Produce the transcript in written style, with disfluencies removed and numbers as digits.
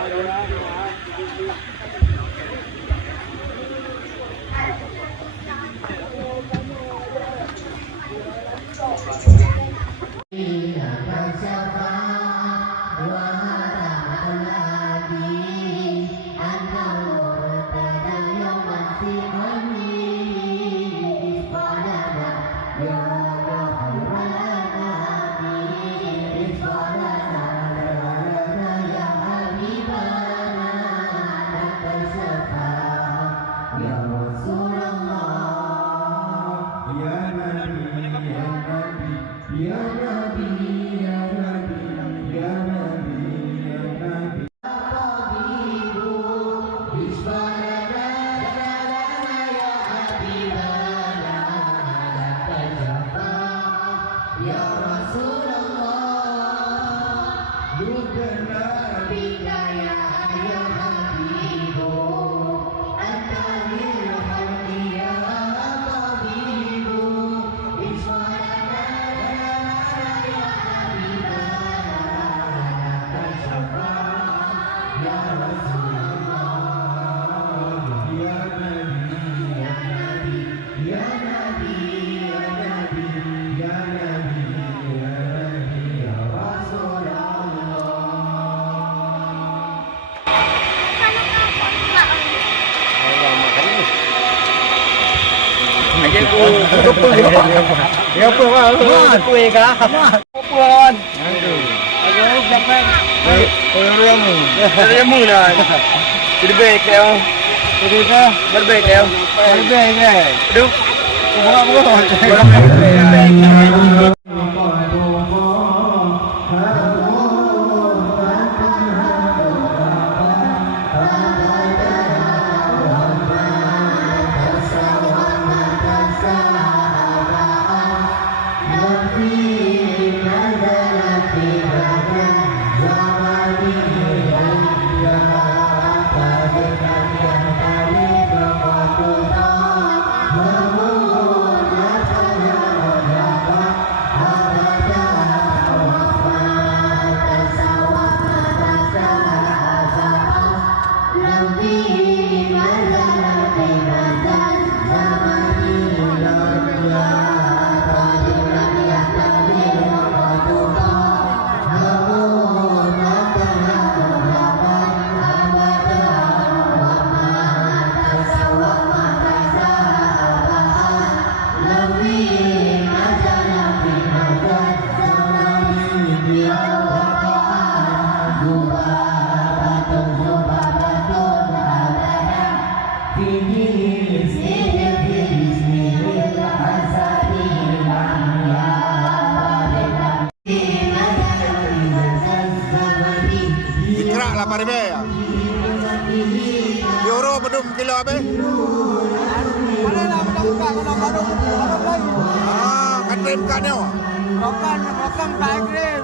Aja ku apa dia apa kuih kah puan aduh sampai jamu dah jadi baik ya jadi dah berbaik ya berbaik ya aduh buat Euro belum kilo apa? Mana nak buka kalau baru lagi. Kan krim kan yo. Rokan tak krim.